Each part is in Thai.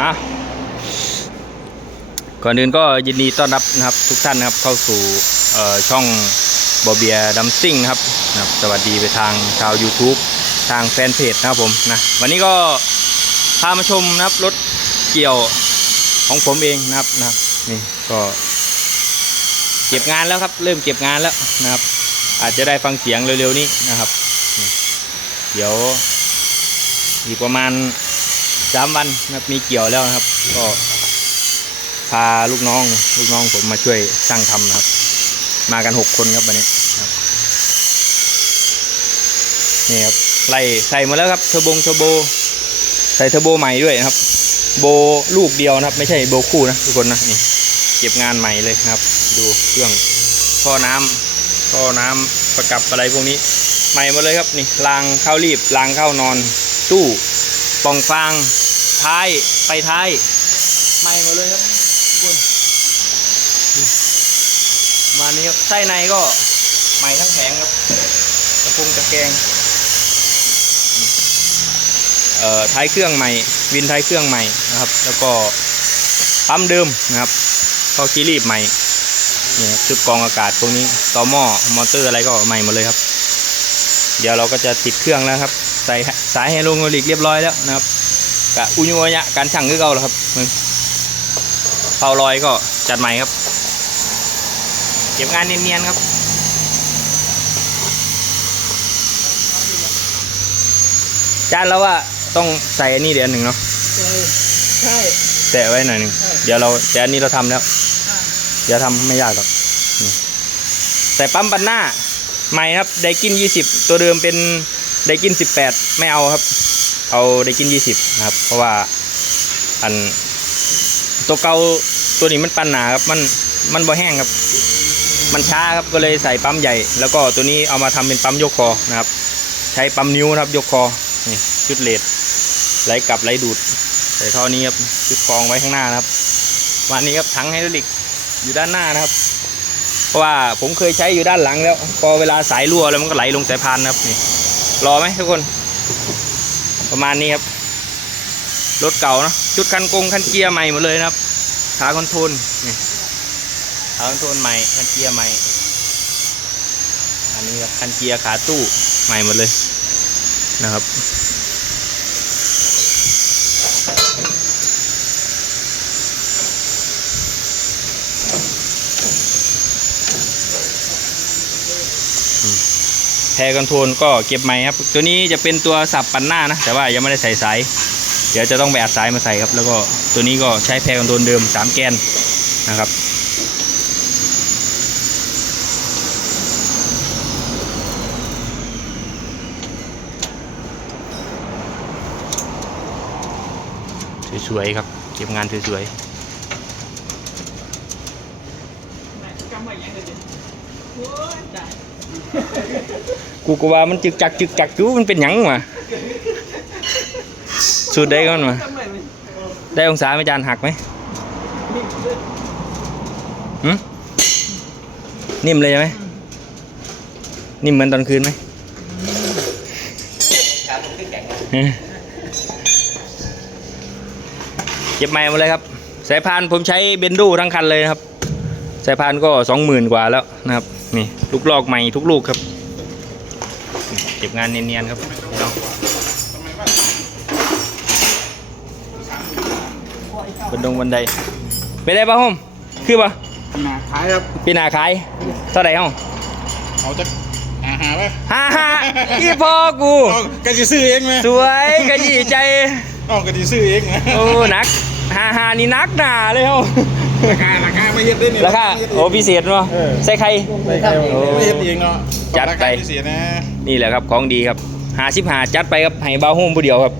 อะก่อนอื่นก็ยินดีต้อนรับนะครับ ทุกท่านนะครับเข้าสู่ช่องบอเบียดัมซิ่งนะครับนะครับ สวัสดีไปทางชาว YouTube ทางแฟนเพจนะครับผมนะวันนี้ก็พามาชมนะครับรถเกี่ยวของผมเองนะครับนะนี่ก็เก็บงานแล้วครับ เริ่มเก็บงานแล้วนะครับ อาจจะได้ฟังเสียงเร็วๆนี้นะครับ เดี๋ยวอีกประมาณ สามวันนะครับมีเกี่ยวแล้วนะครับ ก็พาลูกน้องลูกน้องผมมาช่วยช่างทำนะครับ มากันหกคนครับวันนี้ครับนี่ครับไล่ใส่มาแล้วครับเทอร์โบงเทอร์โบ ใส่เทอร์โบใหม่ด้วยนะครับ โบลูกเดียวนะครับ ไม่ใช่โบคู่นะทุกคนนะนี่เก็บงานใหม่เลยนะครับ ดูเครื่องท่อน้ำท่อน้ำประกับอะไรพวกนี้ ใหม่หมดเลยครับนี่รางเข้ารีบรางเข้านอนตู้ ปล่องฟางท้ายไปท้ายใหม่หมดเลยครับทุกคนนี่ประมาณนี้ครับไส้ในก็ใหม่ทั้งแผงครับกระพุงตะแกรงเอ่อท้ายเครื่องใหม่วินท้ายเครื่องใหม่นะครับ แล้วก็ปั๊มเดิมนะครับท่อคีรีบใหม่นี่ครับชุดกรองอากาศตรงนี้ต่อหม้อมอเตอร์อะไรก็ใหม่หมดเลยครับ เดี๋ยวเราก็จะติดเครื่องแล้วครับ ใส่สายไฮโลโงลิกเรียบร้อยแล้วนะครับกะอุญุญะการช่างคือเก่าแล้วครับมึงเป่าลอยก็จัดใหม่ครับ เก็บงานเนียนๆครับจานแล้วว่าต้องใส่อันนี้เดี๋ยวอันหนึ่งเนาะใช่แตะไว้หน่อยหนึ่งใช่เดี๋ยวเราแต่อันนี้เราทำแล้วอ่าเดี๋ยวทำไม่ยากหรอกนี่แต่ปั๊มปันหน้าใหม่ครับไดกิน20ตัวเดิมเป็น ไดกิน 18 ไม่เอาครับ เอาไดกิน 20 นะครับ เพราะว่าอันตัวเกาตัวนี้มันปันหนาครับ มันมันบ่แห้งครับ มันช้าครับก็เลยใส่ปั๊มใหญ่ แล้วก็ตัวนี้เอามาทำเป็นปั๊มยกคอนะครับ ใช้ปั๊มนิ้วนะครับ ยกคอนี่ชุดเลดไหลกลับไหลดูดใส่ท่อนี้ครับชุดกองไว้ข้างหน้านะครับวันนี้ครับถังไฮดรอลิกอยู่ด้านหน้านะครับ เพราะว่าผมเคยใช้อยู่ด้านหลังแล้ว พอเวลาสายรั่วแล้วมันก็ไหลลงสายพานนะครับนี่ รอไหมทุกคน ประมาณนี้ครับ รถเก่าเนาะชุดคันกงคันเกียร์ใหม่หมดเลยนะครับขาคอนโทรลนี่ขาคอนโทรลใหม่คันเกียร์ใหม่ อันนี้ครับคันเกียร์ขาตู้ใหม่หมดเลยนะครับ แพรคอนโทรลก็เก็บใหม่ครับ ตัวนี้จะเป็นตัวสับปันหน้านะ แต่ว่ายังไม่ได้ใส่สาย เดี๋ยวจะต้องไปอัดสายมาใส่ครับ แล้วก็ตัวนี้ก็ใช้แพรคอนโทรลเดิม 3 แกนนะครับสวยๆครับ เก็บงานสวยแม่กำไว้ยังเดี๋ยโอ้ยตายๆ กูก็ว่ามันจึกจักจึกจักจูมันเป็นหยังวะสุดได้ก่อนวะกำไว้มันได้องศาไหมจานหักไหมนิ่มเลยหืมนิ่มเลยใช่ไหมนิ่มเหมือนตอนคืนไหมเออเก็บใหม่หมดเลยครับ สายพานผมใช้เบนดูทั้งคันเลยนะครับ สายพานก็สองหมื่นกว่าแล้วนะครับ นี่ลูกลอกใหม่ทุกลูกครับนี่เก็บงานเนียนๆครับพี่น้องบนดงบันไดไปได้ป่ะโฮมคือป่ะหนาขายครับปีหน้าขายเท่าไหร่เอ้าเอาจะหาหาไหมฮ่าฮ่าอีพ่อกูเอากะจะซื้อเองไหมสวยกระยี่ใจเอากะจะซื้อเองนะโอ้หนักฮ่าฮ่านี่นักหนาเลยเฮ้า ราคาราคาไม่เฮ็ดได้นี่ราคาโอ้พิเศษเนาะใส่ใครไม่ใช่ไม่เฮ็ดเองเนาะจัดไปราคาพิเศษนะนี่แหละครับของดีครับหาสิบหาจัดไปครับให้บ้าโฮมผู้เดียวครับ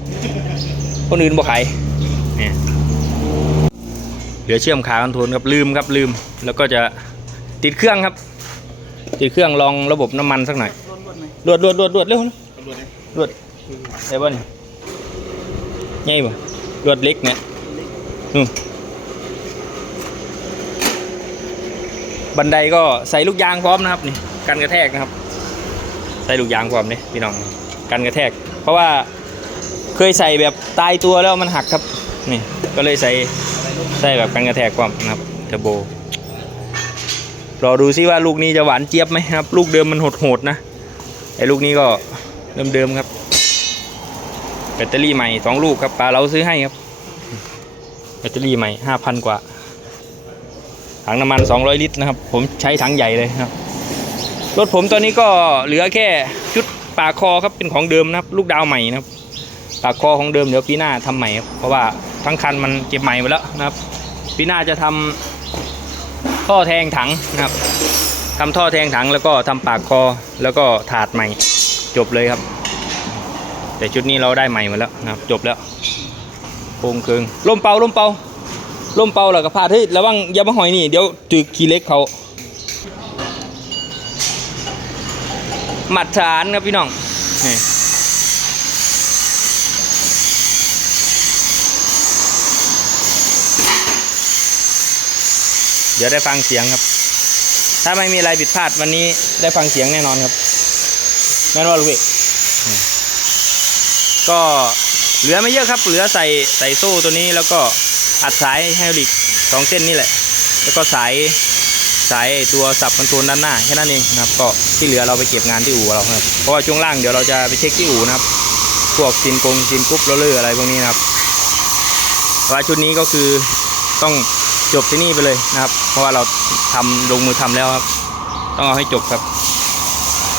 คนอื่นบ่ขายเนี่ยเหลือเชื่อมขาคอนโทรลครับลืมครับลืม แล้วก็จะติดเครื่องครับ ติดเครื่องลองระบบน้ำมันสักหน่อยรวนบนไหมรวดรวดรวดรวดเร็วนะตำรวจเนี่ยรวดได้ป่ะนี่ใหญ่ป่ะรวดเล็กเนี่ยนู่น บันไดก็ใส่ลูกยางพร้อมนะครับนี่กันกระแทกนะครับ ใส่ลูกยางพร้อมนี่พี่น้องกันกระแทก เพราะว่าเคยใส่แบบตายตัวแล้วมันหักครับนี่ก็เลยใส่ใส่แบบกันกระแทกความนะครับเทอร์โบรอดูซิว่าลูกนี้จะหวานเจี๊ยบไหมครับ ลูกเดิมมันโหดๆนะไอ้ลูกนี้ก็เดิมๆครับแบตเตอรี่ใหม่สองลูกครับปลาเราซื้อให้ครับแบตเตอรี่ใหม่ห้าพันกว่า ถังน้ำมัน 200 ลิตรนะครับ ผมใช้ถังใหญ่เลยครับ รถผมตอนนี้ก็เหลือแค่ชุดปากคอครับเป็นของเดิมนะครับลูกดาวใหม่นะครับปากคอของเดิมเดี๋ยวปีหน้าทำใหม่ครับเพราะว่าทั้งคันมันเก็บใหม่ไปแล้วนะครับปีหน้าจะทำท่อแทงถังนะครับทำท่อแทงถังแล้วก็ทำปากคอแล้วก็ถาดใหม่ จบเลยครับ แต่ชุดนี้เราได้ใหม่มาแล้วนะครับ จบแล้วโครงเครืองล่มเป่าล่มเป่า ล่มเป่าแล้วก็พาดเฮ้ยระวังอย่ามาหอยนี่เดี๋ยวตึกขี้เล็กเขาหมัดฐานครับพี่น้องนี่เดี๋ยวได้ฟังเสียงครับ ถ้าไม่มีอะไรผิดพลาดวันนี้ได้ฟังเสียงแน่นอนครับแม่นว่าลูกก็เหลือไม่เยอะครับ เหลือใส่ใส่โซ่ตัวนี้แล้วก็ อัดสายไฮดรอลิกสองเส้นนี่แหละ แล้วก็สายสายตัวสับคอนโทรลด้านหน้าแค่นั้นเองนะครับ ก็ที่เหลือเราไปเก็บงานที่อู่เราครับ เพราะว่าช่วงล่างเดี๋ยวเราจะไปเช็คที่อู่นะครับ พวกซินกงซินกรุ๊ปโรลเลอร์อะไรพวกนี้นะครับว่าชุดนี้ก็คือต้องจบที่นี่ไปเลยนะครับ เพราะว่าเราทำลงมือทำแล้วครับ ต้องเอาให้จบครับ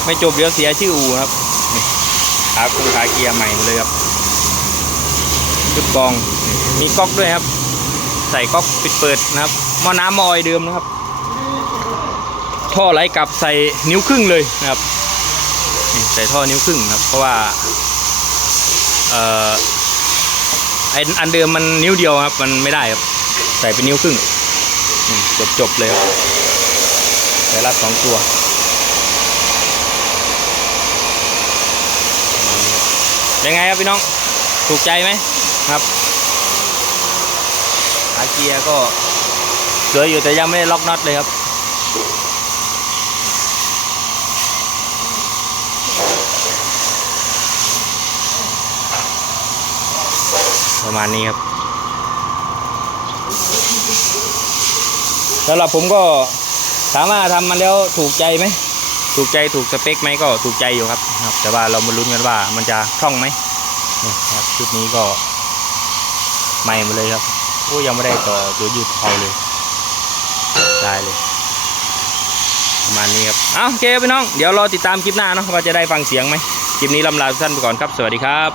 ไม่จบเดี๋ยวเสียชื่ออู่ครับขาคุงขาเกียร์ใหม่เลยครับชุดกองมีก๊อกด้วยครับ ใส่ก๊อกปิดเปิดนะครับหม้อน้ำหม้อออยเดิมนะครับ ท่อไหลกลับใส่นิ้วครึ่งเลยนะครับใส่ท่อนิ้วครึ่งครับ เพราะว่าเอ่อไออันเดิมมันนิ้วเดียวครับ มันไม่ได้ครับ ใส่เป็นนิ้วครึ่งจบจบๆเลยครับใส่รัดสองตัวยังไงครับพี่น้อง ถูกใจไหมครับ ขาเกียร์ก็สวยอยู่แต่ยังไม่ได้ล็อกน็อตเลยครับ ประมาณนี้ครับสำหรับผมก็ถามว่าทำมันแล้วถูกใจไหม ถูกใจถูกสเปคไหมก็ถูกใจอยู่ครับครับ แต่ว่าเรามาลุ้นกันว่ามันจะคล่องไหมนี่ครับชุดนี้ก็ใหม่หมาเลยครับ โอ้ยังไม่ได้ต่อตัวยืดเขาเลยได้เลยประมาณนี้ครับเอาโอเคพี่น้อง เดี๋ยวรอติดตามคลิปหน้าเนาะว่าจะได้ฟังเสียงไหมคลิปนี้ลำลาทุกท่านไปก่อนครับ สวัสดีครับ